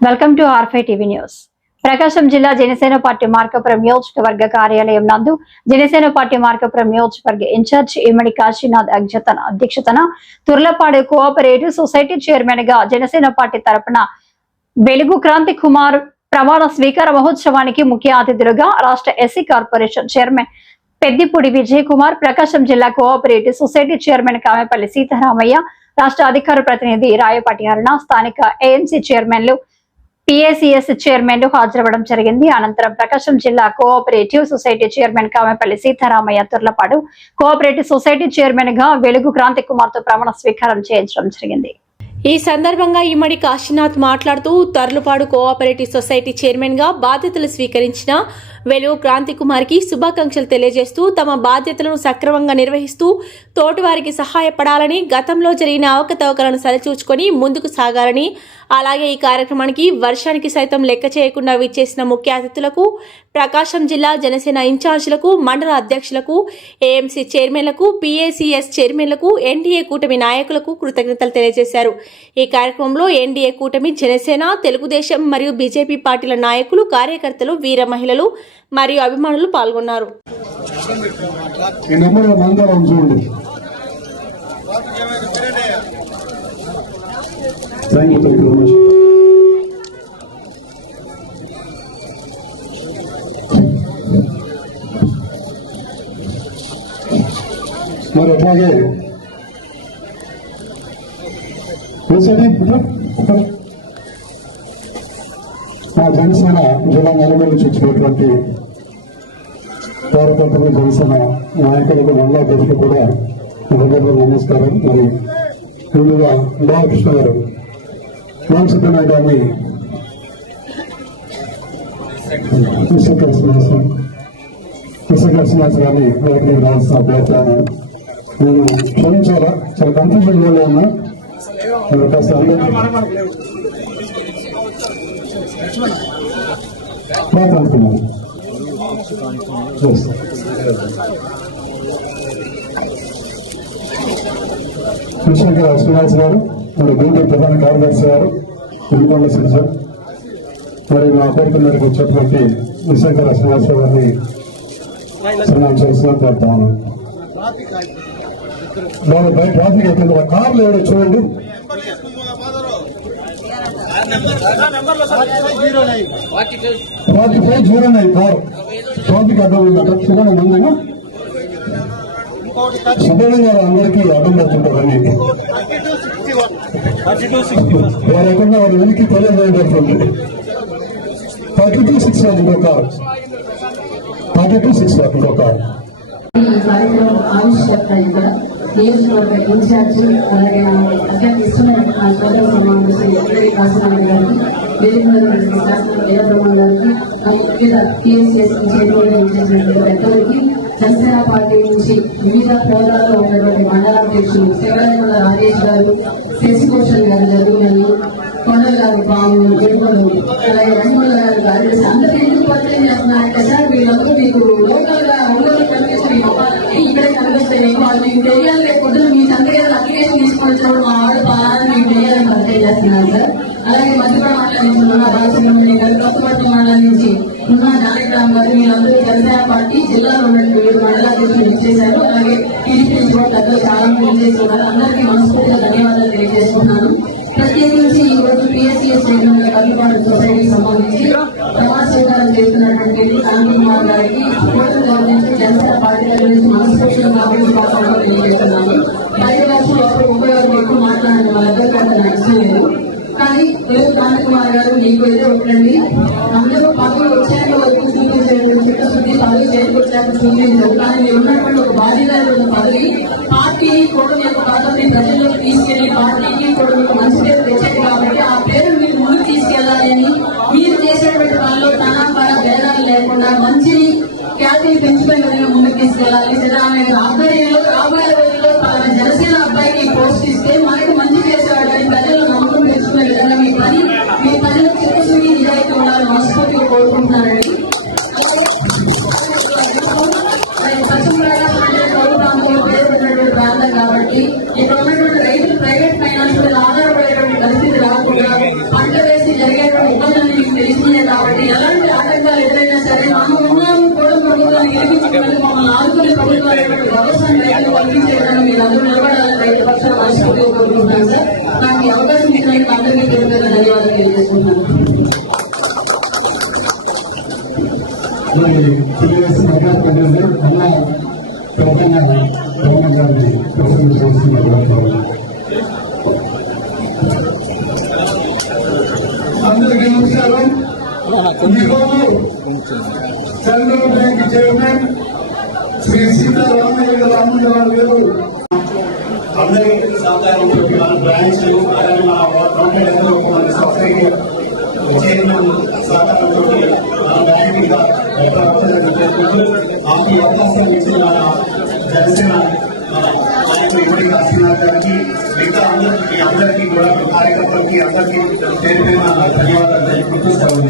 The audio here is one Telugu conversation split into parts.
వెల్కమ్ టు ఆర్ఫై టీవీ న్యూస్. ప్రకాశం జిల్లా జనసేన పార్టీ మార్కపురం నియోజకవర్గ కార్యాలయం నందు జనసేన పార్టీ మార్కపురం నియోజకవర్గ ఇన్ఛార్జ్ ఇమ్మడి కాశీనాథ్ అధ్యక్షతన అధ్యక్షతన తుర్లపాడు కోఆపరేటివ్ సొసైటీ చైర్మన్గా జనసేన పార్టీ తరపున వెలుగు క్రాంతి కుమార్ ప్రమాణ స్వీకార మహోత్సవానికి ముఖ్య అతిథులుగా రాష్ట్ర SC corporation chairman Peddipudi Vijay Kumar Prakasam జిల్లా cooperative society chairman Kamepalli Sitaramaiah రాష్ట్ర అధికార ప్రతినిధి రాయపాటి అరుణ స్థానిక ఏఎంసీ చైర్మన్లు పిఏసిఎస్ చైర్మన్ హాజరవ్వడం జరిగింది. అనంతరం ప్రకాశం జిల్లా cooperative society chairman Kamepalli Sitaramaiah Turlapadu cooperative society చైర్మన్గా వెలుగు క్రాంతి కుమార్తో ప్రమాణ స్వీకారం చేయించడం జరిగింది. ఈ సందర్భంగా ఇమ్మడి కాశీనాథ్ మాట్లాడుతూ తర్లుపాడు కోఆపరేటివ్ సొసైటీ చైర్మన్గా బాధ్యతలు స్వీకరించిన వెలుగు క్రాంతి కుమార్కి శుభాకాంక్షలు తెలియజేస్తూ తమ బాధ్యతలను సక్రమంగా నిర్వహిస్తూ తోటివారికి సహాయపడాలని గతంలో జరిగిన అవకతవకలను సరిచూచుకొని ముందుకు సాగాలని అలాగే ఈ కార్యక్రమానికి వర్షానికి సైతం లెక్క చేయకుండా విచ్చేసిన ముఖ్య అతిథులకు ప్రకాశం జిల్లా జనసేన ఇన్ఛార్జీలకు మండల అధ్యక్షులకు ఏఎంసీ చైర్మన్లకు పిఏసిఎస్ చైర్మన్లకు ఎన్డీఏ కూటమి నాయకులకు కృతజ్ఞతలు తెలియజేశారు. ఈ కార్యక్రమంలో ఎన్డీఏ కూటమి జనసేన తెలుగుదేశం మరియు బీజేపీ పార్టీల నాయకులు కార్యకర్తలు వీర మహిళలు మరియు అభిమానులు పాల్గొన్నారు. మరి అట్లాగే. మా జనసేన జిల్లా నలుగురు నుంచి వచ్చినటువంటి కార్యకర్తలు జనసేన నాయకులకు మళ్ళా దశకు కూడా హృదయపూర్వక నమస్కారం. మరి ముందుగా బాలకృష్ణ గారు రామచంద్రనాయ గారిని కృష్ణకర్ శ్రీనివాస కృష్ణకర్ రాస్తా పోతాను నేను క్షమించాలా? చాలా కన్ఫ్యూజన్లో ఉన్నా కాస్త అందరికీ మాట్లాడుతున్నాను Yes. శ్రీనివాస్ గారు మరి గుంటూరు ప్రధాన కార్యదర్శి గారు తిరుమల సార్ మరి మా కోరిక మేరకు వచ్చేటువంటి విశాఖ శ్రీనివాస గారిని సన్మానం చేస్తున్నా కోరుతాను మరి బయట ట్రాఫిక్ అవుతుంది కార్లు ఎవరు చూడండి forty five zero nine four traffic అడ్డం ఉంది సుగమ ఉందేనా గారు అందరికీ అడ్డం పడుతుంటారని వారు ఎక్కడ వారి వెనక్కి తెలియజేయబడుతుంది థర్టీ టూ సిక్స్ ఇంకో కార్ థర్టీ టూ సిక్స్ ఇంకో కార్ ఈ కార్యక్రమం నియోజకవర్గ ఇన్ఛార్జి అలాగే అత్యంత ఇష్టమైన నా సోదర సమావేశం ఎక్కడి కాసనాథ్ గారికి వేదికమైన శాసన జయబ్రహ్మ గారికి వివిధ టీఎస్ఎస్ చైర్మన్ చేసినటువంటి పెద్దలకి జనసేన పార్టీ నుంచి వివిధ హోదాల్లో ఉన్నటువంటి మండలాధ్యక్షులు శివరాజ రాజేష్ గారు శశిభూషణ్ గారు జరుగునని కొండల గారు పాము జరుగులు అలాగే రజమల గారు గారు అందరూ ఎందుకు పరిచయం చేస్తున్నారంటే సార్ వీళ్ళందరూ మీకు లోకల్గా ఊళ్ళో ఇక్కడ కనిపిస్తాయి వాళ్ళు మీకు తెలియాలి మీ అప్లికేషన్ తీసుకొని మా బాగా మీకు తెలియాలని పరిచయం చేస్తున్నారు సార్. అలాగే మధ్యప్రదేశ్ మండలం నుంచి ఉన్న బాలసుబ్రహ్మణ్య గారు మండలం నుంచి ఉన్న నారాయణరామ్ గారు వీళ్ళందరూ జనసేన పార్టీ జిల్లాలో ఉన్నటువంటి వివిధ మండలాధ్యక్షులు ఇచ్చేశారు అలాగే టీడీపీ నుంచి చాలా మంది అందరికీ మనస్ఫూర్తిగా ధన్యవాదాలు ప్రత్యేకించి ఈ రోజు పిఎస్సిఎస్ కవిపాడు సొసైటీకి సంబంధించి ప్రమాణ స్వీకారం చేస్తున్నటువంటి కాంతి కుమార్ గారికి జనసేన పార్టీ మనస్ఫూర్తిగా శుభాకాంక్షలు తెలియజేస్తున్నాను. ఎక్కువ మాట్లాడిన వాళ్ళందరూ కానీ లేదు కుమార్ గారు మీకు అందరూ పదవులు వచ్చాక వరకు చిత్తశుద్ధి పదవి చేరుకొచ్చాక కానీ మీరు ఉన్నటువంటి ఒక బాధ్యత పదవి పార్టీని కూడా యొక్క పదవిని ప్రజల్లోకి తీసుకెళ్ళి పార్టీకి కూడా మంచి ఖ్యాతిని పెంచుకునే ముందుకు తీసుకెళ్ళాలి సిద్ధరామయ్య గారి ఆధ్వర్యంలో రాబోయే నాకు అలా ప్రధాన పవన్ గారిని ప్రసన్న చేస్తున్నారు అందరికీ నమస్కారం. ఈరోజు బ్యాంక్ చైర్మన్ శ్రీ సీతారామయ్య రామచంద్రరావు గారు అందరి సహకారంతో మన బ్రాంచ్ అలాగే మన గవర్నమెంట్ మన సొసైటీ చైర్మన్ సహకారంతో మన బ్యాంక్గా అవకాశం ఇచ్చిన మన జనసేన నాయకులు ఇప్పటి కాశీనాథ్ గారికి మిగతా అందరికీ అందరికీ కూడా కార్యకర్తలకి అందరికీ పేరు ధన్యవాదాలు తెలుపుతూ సెలవు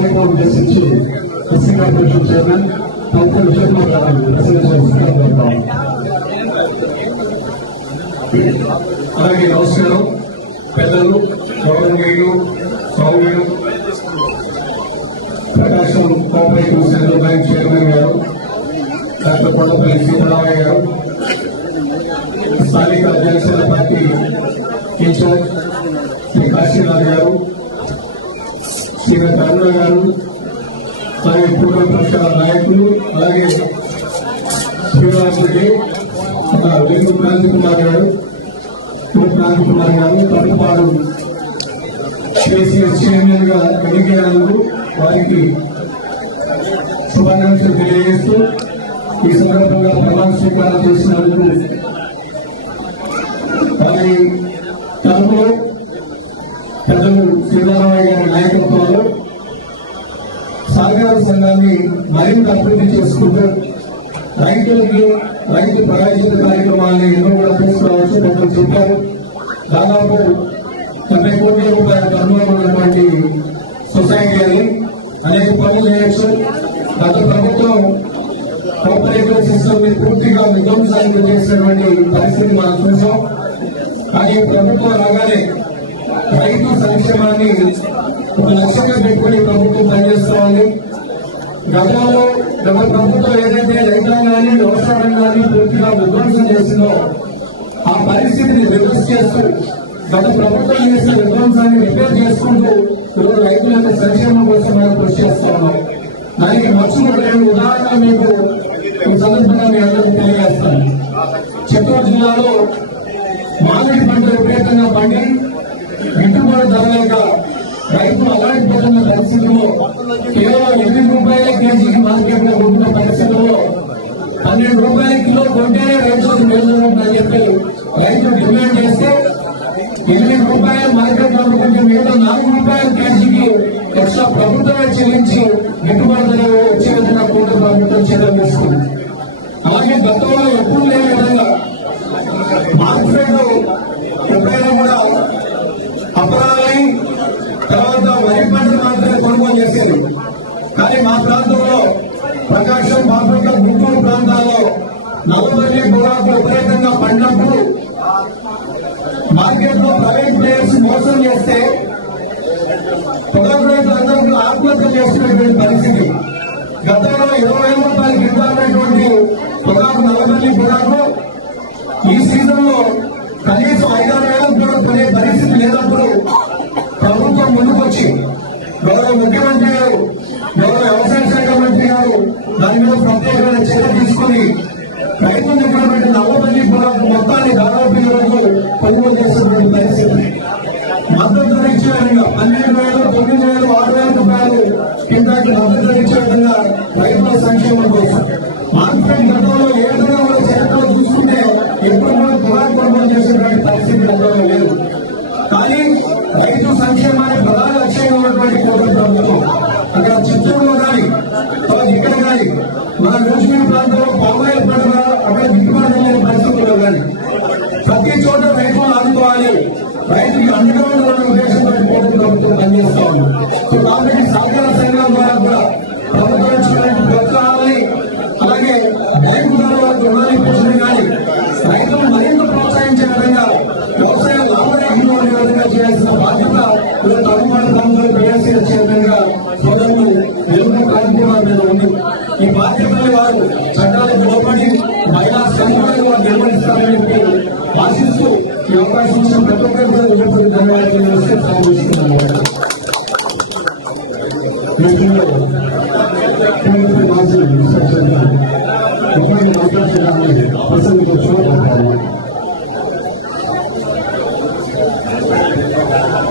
పిల్లలకు ఉద్దేశించి ఎస్సీ కార్పొరేషన్ చైర్మన్ పంపల్ విజయ్ అలాగే నమస్కారం పెద్దలు గౌరవనీయులు స్వామిలు Prakasam cooperative central bank chairman గారు డాక్టర్ కొండపల్లి సీతారామయ్య గారు స్థానిక జనసేన పార్టీ ఇన్ఛార్జ్ శ్రీ కాశీనాథ్ గారు శ్రీమతి అరుణ గారు అలాగే పూర్వ పక్షాల నాయకులు అలాగే శ్రీనివాస్ రెడ్డి వెంకు క్రాంతి కుమార్ గారు క్రాంతి కుమార్ గారు తమిళపాడు కేసీఆర్ చైర్మన్గా ఎన్నికైనందుకు వారికి శుభాకాంక్షలు తెలియజేస్తూ ఈ సందర్భంగా ప్రమాణ స్వీకారం చేసినందుకు వారి తరపులో ప్రజలు శ్రీరామ నాయకత్వంలో సహకార సంఘాన్ని మరింత అభివృద్ధి చేసుకుంటూ రైతులకి రైతు ప్రయోజన కార్యక్రమాన్ని ఎన్నో కూడా తీసుకురావచ్చు పెద్దలు చెప్పారు. దాదాపు తొంభై కోట్ల రూపాయల టర్నులో ఉన్నటువంటి సొసైటీ అని అనేక పనులు చేయొచ్చు. గత ప్రభుత్వం కోఆపరేటివ్ సిస్టమ్ని పూర్తిగా విధ్వంసానికి చేసినటువంటి పరిస్థితి మనం చూసాం. కానీ ప్రభుత్వం రాగానే రైతు సంక్షేమాన్ని ఒక లక్ష్యంగా పెట్టుకుని ప్రభుత్వం పనిచేస్తామని గతంలో గత ప్రభుత్వం ఏదైతే రైతాంగాన్ని వ్యవసాయ రంగాన్ని పూర్తిగా విధ్వంసం చేసిందో ఆ పరిస్థితిని రివర్స్ చేస్తూ గత ప్రభుత్వం చేసిన విధ్వంసాన్ని రిపేర్ చేసుకుంటూ ఈరోజు రైతుల యొక్క సంక్షేమం కోసం మనం కృషి చేస్తా ఉన్నాం దానికి మర్చిపోలేని ఉదాహరణ మీకు ఈ సందర్భంగా మీ అందరికీ తెలియజేస్తాను. చిత్తూరు జిల్లాలో మామిడి పంట విపరీతంగా పండి గిట్టుబాటు ధర లేక రైతులు అలాంటిపోతున్న పరిస్థితుల్లో కేవలం ఎనిమిది రూపాయల కేజీకి మార్కెట్లో ఉంటున్న పరిస్థితుల్లో పన్నెండు రూపాయల కిలో కొంటేనే రైతులకు మేలు అని చెప్పి రైతులు డిమాండ్ చేస్తే ఎనిమిది రూపాయలు మార్కెట్లో అమ్ముకుంటే మిగతా నాలుగు రూపాయల కేజీకి ఎక్స్ట్రా ప్రభుత్వమే చెల్లించి గిట్టుబాటు ధర వచ్చే విధంగా కోట ప్రభుత్వం చర్యలు తీసుకుంది. అలాగే గతంలో ఎప్పుడు లేని విధంగా మార్కెట్ ఎప్పుడైనా కూడా అపరాలని తర్వాత వరి పంట మాత్రమే కొనుగోలు చేసేది. కానీ మా ప్రాంతంలో ప్రకాశం బాపట్ల గుంటూరు ప్రాంతాల్లో నల్లమల్లి గులాబీ విపరీతంగా పండినప్పుడు మార్కెట్లో ప్రైవేట్ ప్లేయర్స్ మోసం చేస్తే పొగాకు రైతులందరూ ఆత్మహత్య చేసినటువంటి పరిస్థితి. గతంలో ఇరవై వేల రూపాయలు గిట్టాలన్నటువంటి పొగాకు నల్లమల్లి పొగాకు ఈ సీజన్లో కనీసం ఐదారు వేలకు గౌరవ ముఖ్యమంత్రి గారు గౌరవ వ్యవసాయ శాఖ మంత్రి గారు దాని మీద ప్రత్యేకమైన చర్య తీసుకుని రైతుల దగ్గర నల్లబల్లి పొలాకు మొత్తాన్ని దాదాపు ఈ కొనుగోలు చేసినటువంటి పరిస్థితి. మద్దతు ధర ఇచ్చే విధంగా పన్నెండు వేలు తొమ్మిది వేలు ఆరు వేల రూపాయలు కింద మద్దతు ధర ఇచ్చే విధంగా రైతుల సంక్షేమం కోసం. మార్కెట్ గతంలో కానీ మన న్యూజిలాండ్ ప్రాంతంలో పావులేరు పండుగ అక్కడ దిగుబడి లేని పరిస్థితుల్లో కానీ ప్రతి చోట రైతులు ఆదుకోవాలి. రైతుకి అందుకోవాలి ఈ బాధ్యతని వారు చట్టాలకు లోపడి మహిళా సంఘాలను వారు నిర్వహిస్తారని చెప్పి ఆశిస్తూ ఈ అవకాశం ఇచ్చిన ప్రతి ఒక్కరికి ధన్యవాదాలు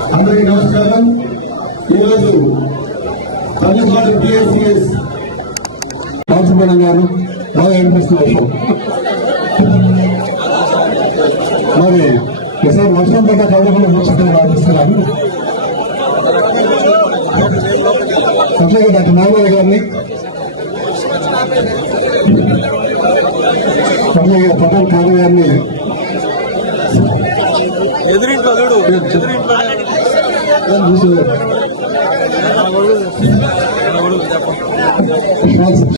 అందరికీ నమస్కారం. ఈరోజు తమిళనాడు పిఎస్సీ ముచ్చటం రాపిస్తున్నాను అట్లాగే డాక్టర్ నాగరాజు గారిని అట్లాగే పటేల్ కాదు గారిని చూసి